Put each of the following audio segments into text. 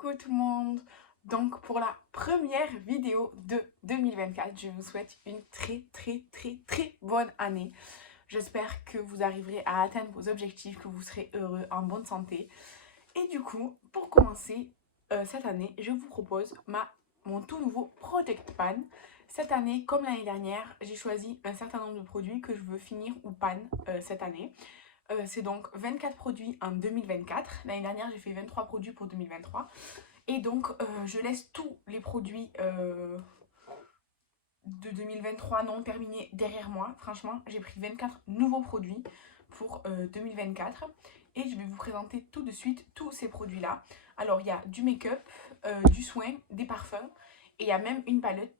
Coucou tout le monde! Donc pour la première vidéo de 2024, je vous souhaite une très bonne année. J'espère que vous arriverez à atteindre vos objectifs, que vous serez heureux, en bonne santé. Et du coup, pour commencer cette année, je vous propose mon tout nouveau Project Pan. Cette année, comme l'année dernière, j'ai choisi un certain nombre de produits que je veux finir ou pan cette année. C'est donc 24 produits en 2024. L'année dernière, j'ai fait 23 produits pour 2023. Et donc, je laisse tous les produits de 2023 non terminés derrière moi. Franchement, j'ai pris 24 nouveaux produits pour 2024. Et je vais vous présenter tout de suite tous ces produits-là. Alors, il y a du make-up, du soin, des parfums. Et il y a même une palette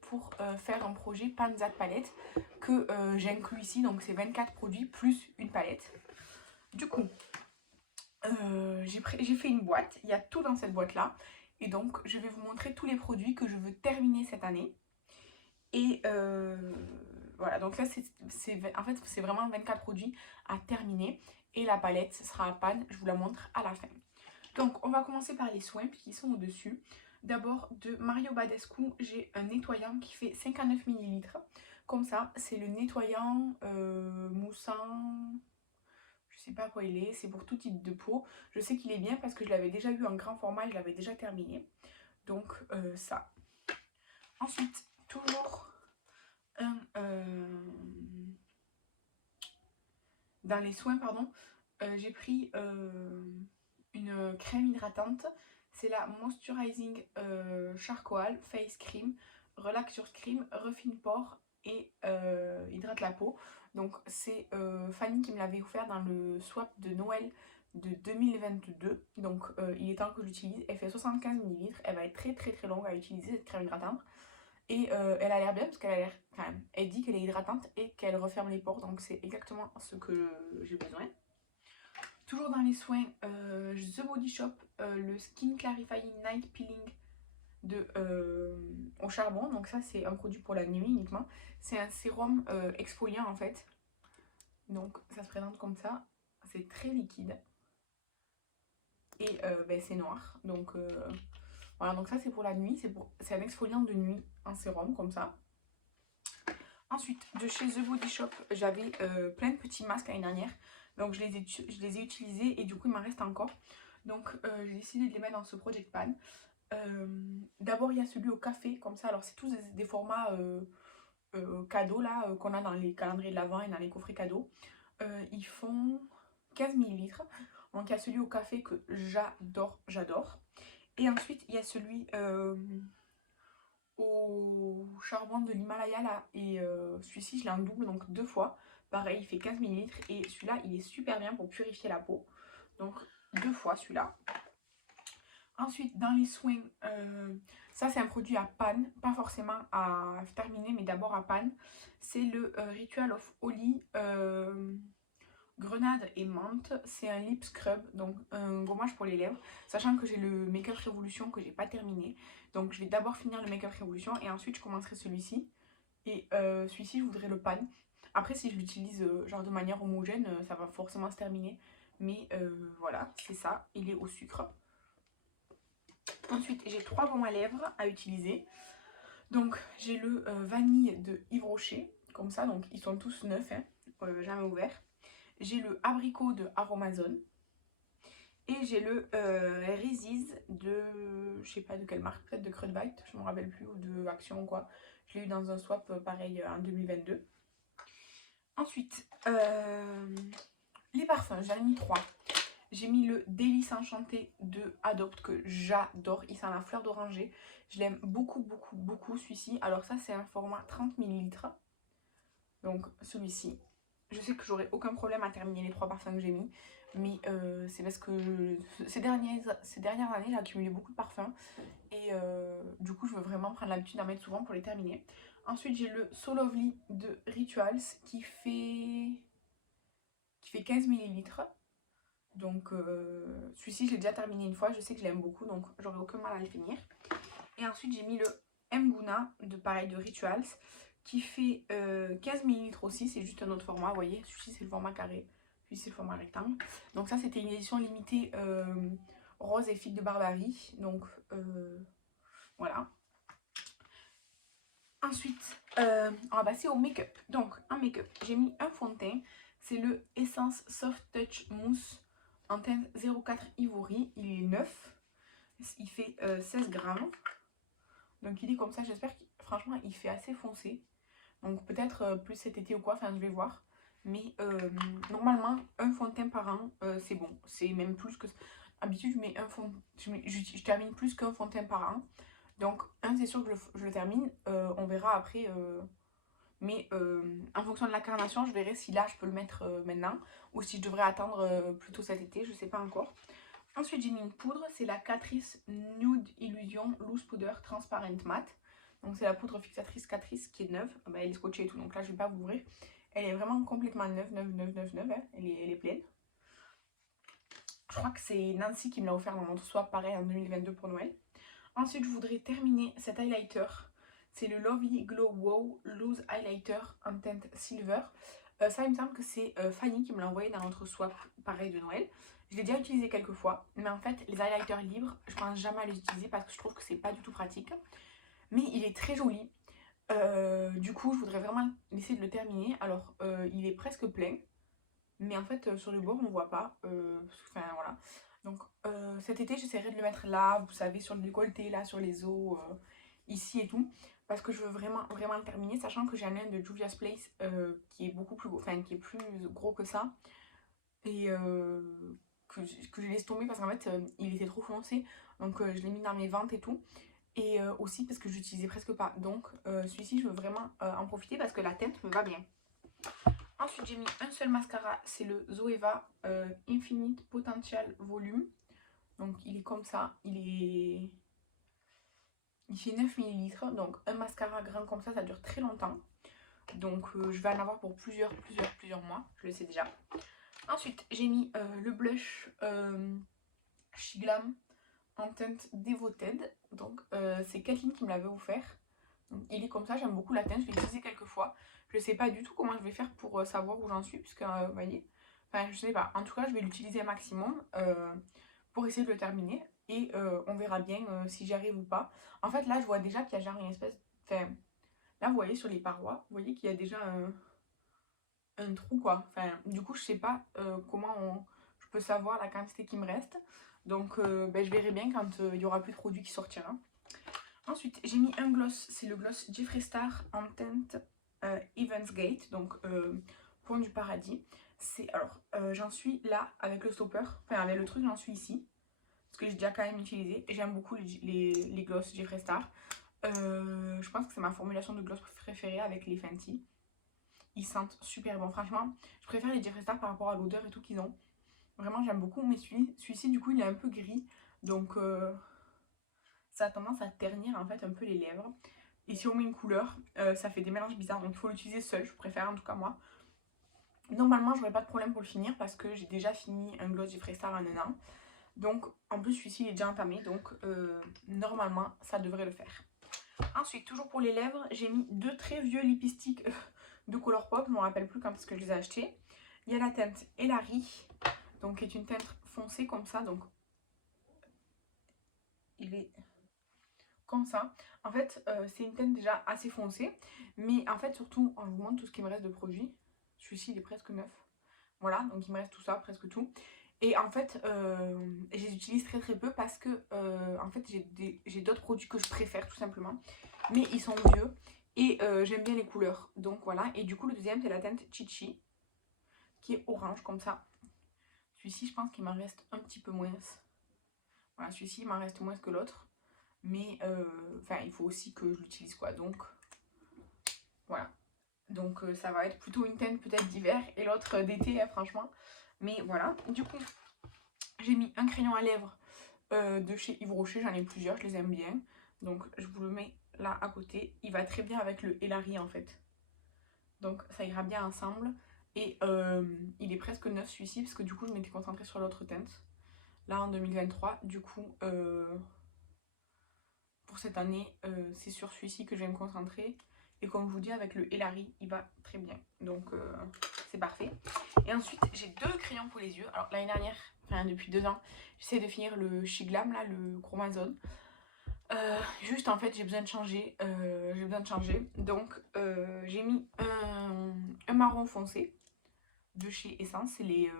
pour faire un projet Panzat Palette que j'inclus ici. Donc, c'est 24 produits plus une palette. Du coup, j'ai fait une boîte, il y a tout dans cette boîte là et donc je vais vous montrer tous les produits que je veux terminer cette année et voilà, donc là en fait c'est vraiment 24 produits à terminer et la palette ce sera à panne, je vous la montre à la fin. Donc on va commencer par les soins qui sont au dessus. D'abord de Mario Badescu, j'ai un nettoyant qui fait 59 ml, comme ça c'est le nettoyant moussant. Je sais pas quoi il est, c'est pour tout type de peau. Je sais qu'il est bien parce que je l'avais déjà eu en grand format, je l'avais déjà terminé. Donc ça. Ensuite, toujours un... dans les soins, pardon, j'ai pris une crème hydratante. C'est la Moisturizing Charcoal Face Cream, Relax Your Cream, Refine Pores et hydrate la peau. Donc c'est Fanny qui me l'avait offert dans le swap de Noël de 2022. Donc il est temps que j'utilise. Elle fait 75 ml. Elle va être très longue à utiliser cette crème hydratante. Et elle a l'air bien parce qu'elle a l'air quand même. Elle dit qu'elle est hydratante et qu'elle referme les pores. Donc c'est exactement ce que j'ai besoin. Toujours dans les soins, The Body Shop, le Skin Clarifying Night Peeling au charbon. Donc ça c'est un produit pour la nuit uniquement. C'est un sérum exfoliant en fait. Donc ça se présente comme ça. C'est très liquide. Et c'est noir. Donc voilà, donc ça c'est pour la nuit. C'est un exfoliant de nuit en sérum comme ça. Ensuite, de chez The Body Shop, j'avais plein de petits masques l'année dernière. Donc je les ai utilisés et du coup il m'en reste encore. Donc j'ai décidé de les mettre dans ce Project Pan. D'abord il y a celui au café, comme ça. Alors c'est tous des formats cadeaux là qu'on a dans les calendriers de l'Avent et dans les coffrets cadeaux. Ils font 15 ml. Donc il y a celui au café que j'adore. Et ensuite il y a celui au charbon de l'Himalaya là, et celui-ci je l'ai en double, donc 2 fois. Pareil, il fait 15 ml et celui-là il est super bien pour purifier la peau. Donc 2 fois celui-là. Ensuite, dans les soins, ça c'est un produit à panne, pas forcément à terminer, mais d'abord à panne. C'est le Ritual of Holy Grenade et menthe. C'est un lip scrub, donc un gommage pour les lèvres. Sachant que j'ai le Make-up Révolution que j'ai pas terminé. Donc je vais d'abord finir le Make-up Révolution et ensuite je commencerai celui-ci. Et celui-ci je voudrais le pan. Après si je l'utilise genre de manière homogène, ça va forcément se terminer. Mais voilà, c'est ça, il est au sucre. Ensuite, j'ai 3 baumes à lèvres à utiliser. Donc, j'ai le vanille de Yves Rocher, comme ça. Donc, ils sont tous neufs, hein, jamais ouverts. J'ai le abricot de Aromazone. Et j'ai le Reese's de, je sais pas de quelle marque, peut-être de Crudbite, je me rappelle plus, ou de Action ou quoi. Je l'ai eu dans un swap pareil en 2022. Ensuite, les parfums, j'en ai mis 3. J'ai mis le Délice Enchanté de Adopt que j'adore. Il sent la fleur d'oranger. Je l'aime beaucoup celui-ci. Alors ça c'est un format 30 ml. Donc celui-ci. Je sais que j'aurai aucun problème à terminer les 3 parfums que j'ai mis. Mais c'est parce que ces dernières années j'ai accumulé beaucoup de parfums. Et du coup je veux vraiment prendre l'habitude d'en mettre souvent pour les terminer. Ensuite j'ai le So Lovely de Rituals qui fait 15 ml. Donc celui-ci, je l'ai déjà terminé une fois. Je sais que je l'aime beaucoup, donc j'aurai aucun mal à le finir. Et ensuite, j'ai mis le Mguna, de Rituals, qui fait 15 ml aussi. C'est juste un autre format, vous voyez. Celui-ci, c'est le format carré. Celui-ci, c'est le format rectangle. Donc ça, c'était une édition limitée Rose et Figue de Barbarie. Donc voilà. Ensuite, on va passer au make-up. Donc en make-up, j'ai mis un fond de teint. C'est le Essence Soft Touch Mousse en teinte 04 Ivory. Il est neuf. Il fait 16 grammes. Donc il est comme ça. J'espère que franchement il fait assez foncé. Donc peut-être plus cet été ou quoi. Enfin je vais voir. Mais normalement un fond de teint par an c'est bon. C'est même plus que... D'habitude je mets un fond... Je termine plus qu'un fond de teint par an. Donc un c'est sûr que je le termine. On verra après... Mais en fonction de la carnation, je verrai si là je peux le mettre maintenant ou si je devrais attendre plutôt cet été, je sais pas encore. Ensuite j'ai mis une poudre, c'est la Catrice Nude Illusion Loose Powder Transparent Matte. Donc c'est la poudre fixatrice Catrice qui est neuve, bah, elle est scotchée et tout, donc là je vais pas vous ouvrir. Elle est vraiment complètement neuve, hein. Elle est pleine. Je crois que c'est Nancy qui me l'a offert dans notre swap pareil en 2022 pour Noël. Ensuite je voudrais terminer cet highlighter. C'est le Lovely Glow Wow Loose Highlighter en teinte Silver. Ça, il me semble que c'est Fanny qui me l'a envoyé dans notre swap pareil de Noël. Je l'ai déjà utilisé quelques fois, mais en fait, les highlighters libres, je pense jamais à les utiliser parce que je trouve que c'est pas du tout pratique. Mais il est très joli. Du coup, je voudrais vraiment essayer de le terminer. Alors, il est presque plein, mais en fait, sur le bord, on voit pas. Enfin, voilà. Donc, cet été, j'essaierai de le mettre là, vous savez, sur le décolleté, là, sur les os, ici et tout. Parce que je veux vraiment le terminer, sachant que j'ai un nain de Juvia's Place qui est beaucoup plus gros, enfin qui est plus gros que ça. Et que je laisse tomber parce qu'en fait il était trop foncé. Donc je l'ai mis dans mes ventes et tout. Et aussi parce que je l'utilisais presque pas. Donc celui-ci je veux vraiment en profiter parce que la teinte me va bien. Ensuite j'ai mis un seul mascara, c'est le Zoeva Infinite Potential Volume. Donc il est comme ça, il fait 9 ml, donc un mascara grand comme ça dure très longtemps. Donc je vais en avoir pour plusieurs mois, je le sais déjà. Ensuite j'ai mis le blush Shiglam en teinte Devoted. Donc c'est Kathleen qui me l'avait offert. Donc, il est comme ça, j'aime beaucoup la teinte, je l'ai utilisé quelques fois. Je sais pas du tout comment je vais faire pour savoir où j'en suis, puisque vous voyez, enfin je sais pas, en tout cas je vais l'utiliser un maximum pour essayer de le terminer. Et on verra bien si j'y arrive ou pas. En fait là je vois déjà qu'il y a genre une espèce... Enfin, là vous voyez sur les parois, vous voyez qu'il y a déjà un trou quoi. Enfin, du coup je sais pas comment je peux savoir la quantité qui me reste. Donc ben, je verrai bien quand il y aura plus de produit qui sortira. Ensuite j'ai mis un gloss, c'est le gloss Jeffree Star en teinte Evans Gate, donc Pont du Paradis. Alors j'en suis là avec le stopper, enfin avec le truc j'en suis ici. Parce que j'ai déjà quand même utilisé. J'aime beaucoup les gloss Jeffree Star. Je pense que c'est ma formulation de gloss préférée avec les Fenty. Ils sentent super bon. Franchement, je préfère les Jeffree Star par rapport à l'odeur et tout qu'ils ont. Vraiment, j'aime beaucoup. Mais celui-ci, du coup, il est un peu gris. Donc, ça a tendance à ternir en fait un peu les lèvres. Et si on met une couleur, ça fait des mélanges bizarres. Donc, il faut l'utiliser seul. Je préfère en tout cas moi. Normalement, j'aurais pas de problème pour le finir parce que j'ai déjà fini un gloss Jeffree Star en un an. Donc en plus celui-ci il est déjà entamé, donc normalement ça devrait le faire. Ensuite toujours pour les lèvres, j'ai mis deux très vieux lipsticks de Colourpop, je ne me rappelle plus quand est-ce que je les ai achetés. Il y a la teinte Elari, donc qui est une teinte foncée comme ça, donc il est comme ça. En fait c'est une teinte déjà assez foncée, mais en fait surtout on vous montre tout ce qui me reste de produits. Celui-ci il est presque neuf, voilà, donc il me reste tout ça, presque tout. Et en fait, je les utilise très peu parce que en fait, j'ai d'autres produits que je préfère tout simplement. Mais ils sont vieux et j'aime bien les couleurs. Donc voilà. Et du coup, le deuxième, c'est la teinte Chichi qui est orange comme ça. Celui-ci, je pense qu'il m'en reste un petit peu moins. Voilà, celui-ci, il m'en reste moins que l'autre. Mais enfin, il faut aussi que je l'utilise quoi. Donc voilà. Donc ça va être plutôt une teinte peut-être d'hiver et l'autre d'été, hein, franchement. Mais voilà. Du coup, j'ai mis un crayon à lèvres de chez Yves Rocher, j'en ai plusieurs, je les aime bien. Donc je vous le mets là à côté. Il va très bien avec le Elari en fait. Donc ça ira bien ensemble. Et il est presque neuf celui-ci parce que du coup je m'étais concentrée sur l'autre teinte. Là en 2023, du coup pour cette année c'est sur celui-ci que je vais me concentrer. Et comme je vous dis avec le Elari, il va très bien. Donc c'est parfait. Et ensuite j'ai deux crayons pour les yeux. Alors l'année dernière enfin depuis 2 ans, j'essaie de finir le Shiglam, là, le Chromazone. Juste en fait j'ai besoin de changer, donc j'ai mis un marron foncé de chez Essence, c'est les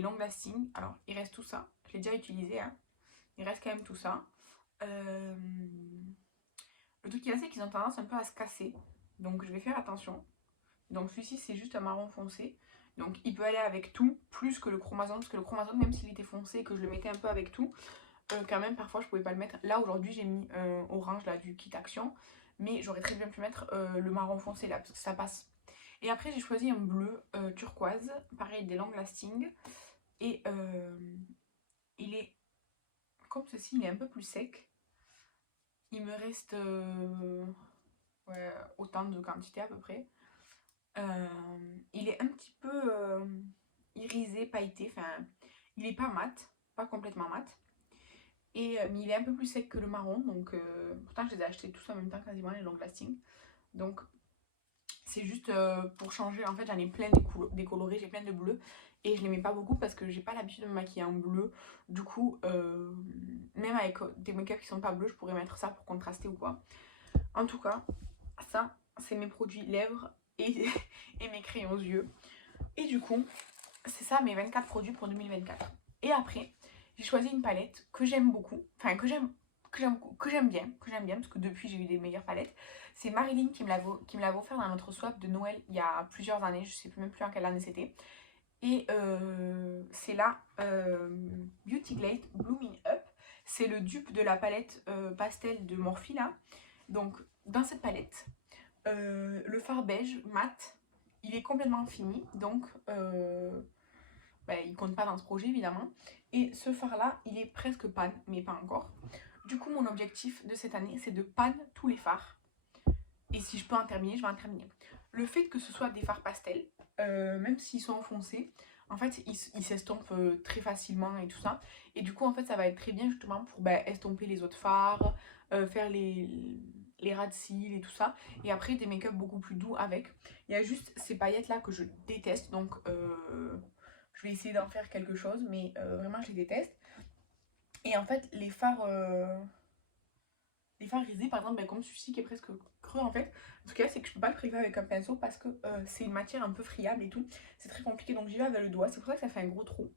long lasting. Alors il reste tout ça, je l'ai déjà utilisé, hein. Il reste quand même tout ça. Le truc qui est, c'est qu'ils ont tendance un peu à se casser, donc je vais faire attention. Donc celui-ci c'est juste un marron foncé, donc il peut aller avec tout, plus que le Chromazone, parce que le Chromazone, même s'il était foncé et que je le mettais un peu avec tout, quand même parfois je pouvais pas le mettre. Là aujourd'hui j'ai mis orange là du kit action, mais j'aurais très bien pu mettre le marron foncé là parce que ça passe. Et après j'ai choisi un bleu turquoise, pareil des long lasting, et il est comme ceci, il est un peu plus sec. Il me reste ouais, autant de quantité à peu près. Il est un petit peu irisé, pailleté, enfin il est pas mat, pas complètement mat. Et, mais il est un peu plus sec que le marron, donc pourtant je les ai achetés tous en même temps quasiment les long lasting. Donc c'est juste pour changer, en fait j'en ai plein des colorés, j'ai plein de bleus. Et je les mets pas beaucoup parce que j'ai pas l'habitude de me maquiller en bleu. Du coup, même avec des make-up qui sont pas bleus, je pourrais mettre ça pour contraster ou quoi. En tout cas, ça c'est mes produits lèvres et, et mes crayons yeux. Et du coup, c'est ça mes 24 produits pour 2024. Et après, j'ai choisi une palette que j'aime beaucoup, enfin que j'aime bien, parce que depuis j'ai eu des meilleures palettes. C'est Marilyn qui me l'avait offert dans notre swap de Noël il y a plusieurs années, je sais même plus en quelle année c'était. Et c'est la Beauty Glade Blooming Up. C'est le dupe de la palette pastel de Morphe là. Donc dans cette palette, le fard beige mat, il est complètement fini, donc il compte pas dans ce projet évidemment. Et ce fard là, il est presque pan, mais pas encore. Du coup, mon objectif de cette année, c'est de pan tous les fards. Et si je peux en terminer, je vais en terminer. Le fait que ce soit des fards pastels, même s'ils sont enfoncés, en fait, ils s'estompent très facilement et tout ça. Et du coup, en fait, ça va être très bien justement pour estomper les autres fards, faire les ras de cils et tout ça. Et après, des make-up beaucoup plus doux avec. Il y a juste ces paillettes là que je déteste, donc je vais essayer d'en faire quelque chose, mais vraiment, je les déteste. Et en fait, les fards risés, par exemple, comme celui-ci qui est presque creux en fait. En tout cas, c'est que je peux pas le prélever avec un pinceau parce que c'est une matière un peu friable et tout. C'est très compliqué, donc j'y vais avec le doigt. C'est pour ça que ça fait un gros trou.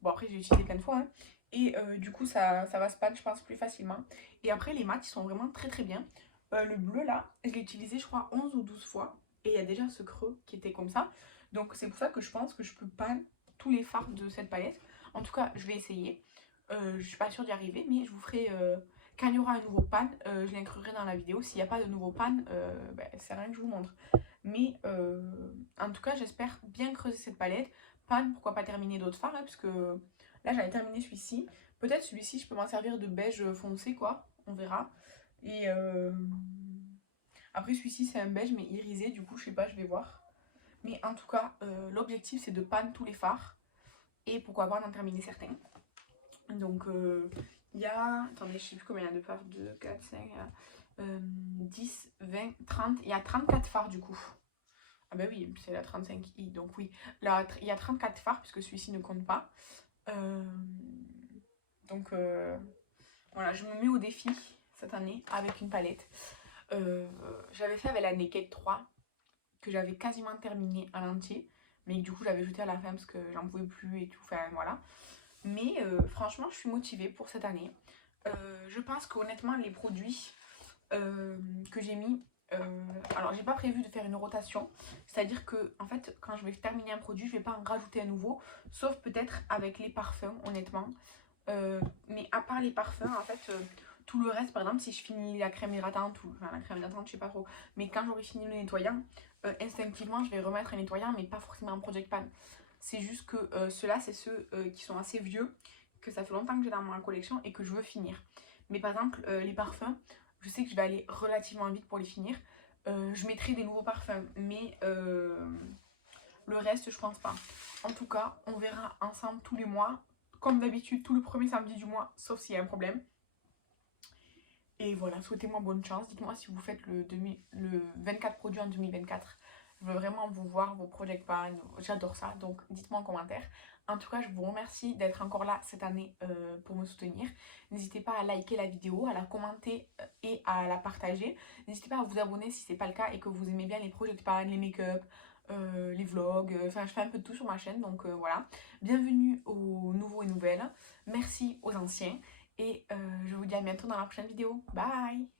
Bon, après, j'ai utilisé plein de fois. Hein. Et du coup, ça va se pan, je pense, plus facilement. Et après, les mats, ils sont vraiment très très bien. Le bleu là, je l'ai utilisé, je crois, 11 ou 12 fois. Et il y a déjà ce creux qui était comme ça. Donc, c'est pour ça que je pense que je peux pan tous les fards de cette palette. En tout cas, je vais essayer. Je suis pas sûre d'y arriver, mais je vous ferai. Quand il y aura un nouveau pan, je l'inclurai dans la vidéo. S'il n'y a pas de nouveau pan, c'est rien que je vous montre. Mais en tout cas, j'espère bien creuser cette palette. Pan, pourquoi pas terminer d'autres fards, hein, parce que là, j'avais terminé celui-ci. Peut-être celui-ci, je peux m'en servir de beige foncé, quoi. On verra. Et après, celui-ci, c'est un beige, mais irisé. Du coup, je sais pas, je vais voir. Mais en tout cas, l'objectif, c'est de pan tous les fards. Et pourquoi pas en terminer certains. Donc, il y a, attendez, je sais plus combien il y a de fards, 2, 4, 5, 10, 20, 30, il y a 34 fards du coup. Ah bah oui, c'est la 35i, donc oui, là, il y a 34 fards puisque celui-ci ne compte pas. Donc voilà, je me mets au défi cette année avec une palette. J'avais fait avec la Naked 3 que j'avais quasiment terminé à l'entier, mais du coup j'avais jeté à la fin parce que j'en pouvais plus et tout, enfin voilà. Mais franchement, je suis motivée pour cette année. Je pense qu'honnêtement, les produits que j'ai mis... alors, j'ai pas prévu de faire une rotation. C'est-à-dire que, en fait, quand je vais terminer un produit, je vais pas en rajouter un nouveau. Sauf peut-être avec les parfums, honnêtement. Mais à part les parfums, en fait... tout le reste, par exemple, si je finis la crème hydratante, enfin la crème hydratante, je sais pas trop, mais quand j'aurai fini le nettoyant, instinctivement, je vais remettre un nettoyant, mais pas forcément un Project Pan. C'est juste que ceux-là, c'est ceux qui sont assez vieux, que ça fait longtemps que j'ai dans ma collection et que je veux finir. Mais par exemple, les parfums, je sais que je vais aller relativement vite pour les finir. Je mettrai des nouveaux parfums, mais le reste, je pense pas. En tout cas, on verra ensemble tous les mois, comme d'habitude, tout le premier samedi du mois, sauf s'il y a un problème. Et voilà, souhaitez-moi bonne chance. Dites-moi si vous faites le 24 produits en 2024. Je veux vraiment vous voir, vos project pan. J'adore ça, donc dites-moi en commentaire. En tout cas, je vous remercie d'être encore là cette année pour me soutenir. N'hésitez pas à liker la vidéo, à la commenter et à la partager. N'hésitez pas à vous abonner si ce n'est pas le cas et que vous aimez bien les project pan, les make-up, les vlogs. Enfin, je fais un peu de tout sur ma chaîne, donc voilà. Bienvenue aux nouveaux et nouvelles. Merci aux anciens. Et je vous dis à bientôt dans la prochaine vidéo. Bye!